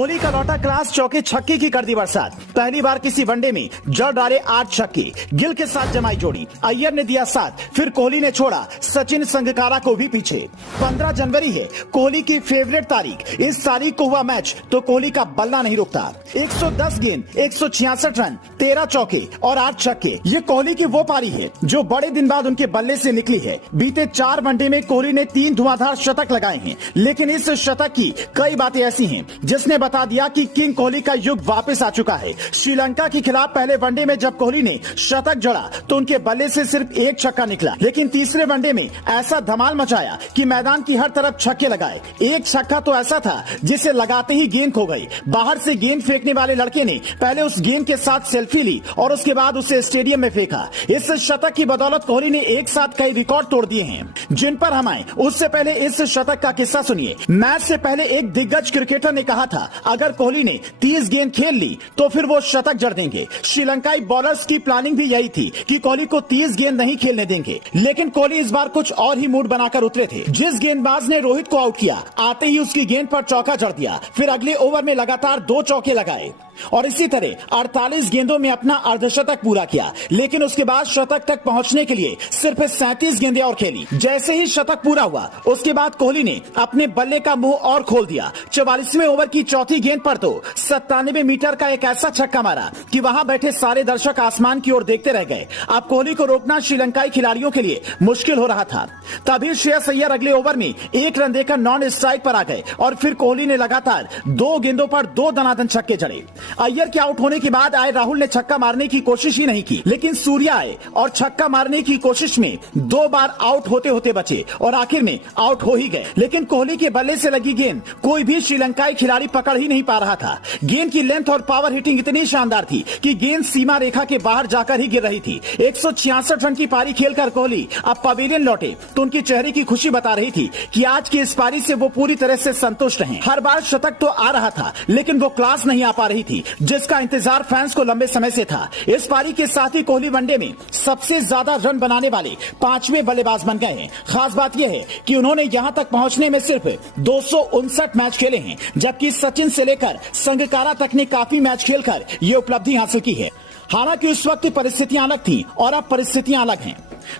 कोहली का लौटा क्लास, चौके छक्के की कर दी बरसात। पहली बार किसी वनडे में जड़ डाले 8 छक्के, गिल के साथ जमाई जोड़ी। अय्यर ने दिया साथ, फिर कोहली ने छोड़ा सचिन संगकारा को भी पीछे। 15 जनवरी है कोहली की फेवरेट तारीख। इस तारीख को हुआ मैच तो कोहली का बल्ला नहीं रुकता। 110 गेंद, 166 रन, 13 चौके और 8 छक्के। ये कोहली की वो पारी है जो बड़े दिन बाद उनके बल्ले से निकली है। बीते 4 वनडे में कोहली ने 3 धुआंधार शतक लगाए हैं, लेकिन इस शतक की कई बातें ऐसी हैं जिसने बता दिया कि किंग कोहली का युग वापस आ चुका है। श्रीलंका के खिलाफ पहले वनडे में जब कोहली ने शतक जड़ा तो उनके बल्ले से सिर्फ 1 छक्का निकला, लेकिन तीसरे वनडे में ऐसा धमाल मचाया कि मैदान की हर तरफ छक्के लगाए। 1 छक्का तो ऐसा था जिसे लगाते ही गेंद खो गई। बाहर से गेंद फेंकने वाले लड़के ने पहले उस गेंद के साथ सेल्फी ली और उसके बाद उसे स्टेडियम में फेंका। इस शतक की बदौलत कोहली ने एक साथ कई रिकॉर्ड तोड़ दिए हैं, जिन पर हम आए उससे पहले इस शतक का किस्सा सुनिए। मैच से पहले एक दिग्गज क्रिकेटर ने कहा था अगर कोहली ने 30 गेंद खेल ली तो फिर वो शतक जड़ देंगे। श्रीलंकाई बॉलर्स की प्लानिंग भी यही थी कि कोहली को 30 गेंद नहीं खेलने देंगे, लेकिन कोहली इस बार कुछ और ही मूड बनाकर उतरे थे। जिस गेंदबाज ने रोहित को आउट किया, आते ही उसकी गेंद पर चौका जड़ दिया। फिर अगले ओवर में लगातार 2 चौके लगाए और इसी तरह 48 गेंदों में अपना अर्धशतक पूरा किया, लेकिन उसके बाद शतक तक पहुंचने के लिए सिर्फ 37 गेंदें और खेली। जैसे ही शतक पूरा हुआ उसके बाद कोहली ने अपने बल्ले का मुंह और खोल दिया। 44वें ओवर की चौथी गेंद पर तो 97 मीटर का एक ऐसा छक्का मारा कि वहां बैठे सारे दर्शक आसमान की ओर देखते रह गए। अब कोहली को रोकना श्रीलंकाई खिलाड़ियों के लिए मुश्किल हो रहा था। तभी श्रेयस अय्यर अगले ओवर में 1 रन देकर नॉन स्ट्राइक पर आ गए और फिर कोहली ने लगातार 2 गेंदों पर 2 दनादन छक्के जड़े। अय्यर के आउट होने के बाद आए राहुल ने छक्का मारने की कोशिश ही नहीं की, लेकिन सूर्या आए और छक्का मारने की कोशिश में 2 बार आउट होते होते बचे और आखिर में आउट हो ही गए। लेकिन कोहली के बल्ले से लगी गेंद कोई भी श्रीलंकाई खिलाड़ी पकड़ ही नहीं पा रहा था। गेंद की लेंथ और पावर हिटिंग इतनी शानदार थी कि गेंद सीमा रेखा के बाहर जाकर ही गिर रही थी। 166 रन की पारी खेलकर कोहली अब पवेलियन लौटे तो उनकी चेहरे की खुशी बता रही थी कि आज की इस पारी से वो पूरी तरह से संतुष्ट हैं। हर बार शतक तो आ रहा था, लेकिन वो क्लास नहीं आ पा रही थी जिसका इंतजार फैंस को लंबे समय से था। इस पारी के साथ ही कोहली वनडे में सबसे ज्यादा रन बनाने वाले 5वें बल्लेबाज बन गए हैं। खास बात यह है कि उन्होंने यहां तक पहुंचने में सिर्फ 259 मैच खेले हैं, जबकि सचिन से लेकर संगकारा तक ने काफी मैच खेलकर ये उपलब्धि हासिल की है। हालांकि उस वक्त परिस्थितियां अलग थीं और अब परिस्थितियां अलग हैं।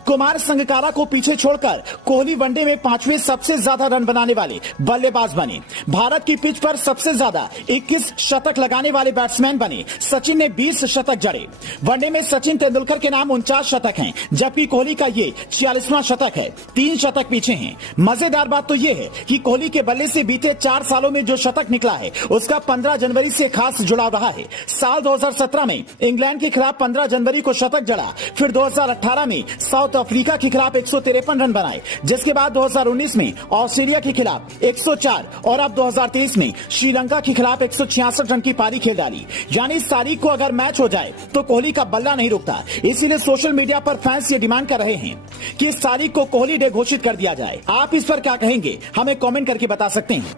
कुमार संगकारा को पीछे छोड़कर कोहली वनडे में 5वें सबसे ज्यादा रन बनाने वाले बल्लेबाज बने। भारत की पिच पर सबसे ज्यादा 21 शतक लगाने वाले बैट्समैन बने। सचिन ने 20 शतक जड़े। वनडे में सचिन तेंदुलकर के नाम 49 शतक हैं, जबकि कोहली का ये 46वां शतक है। 3 शतक पीछे हैं। मजेदार बात तो ये है कि कोहली के बल्ले से बीते 4 सालों में जो शतक निकला है उसका 15 जनवरी से खास जुड़ाव रहा है। साल 2017 में इंग्लैंड के खिलाफ 15 जनवरी को शतक जड़ा, फिर 2018 में साउथ अफ्रीका के खिलाफ 153 रन बनाए, जिसके बाद 2019 में ऑस्ट्रेलिया के खिलाफ 104 और अब 2023 में श्रीलंका के खिलाफ 166 रन की पारी खेल डाली। यानी इस तारीख को अगर मैच हो जाए तो कोहली का बल्ला नहीं रुकता। इसीलिए सोशल मीडिया पर फैंस ये डिमांड कर रहे हैं कि इस तारीख को कोहली डे घोषित कर दिया जाए। आप इस पर क्या कहेंगे, हमें कमेंट करके बता सकते हैं।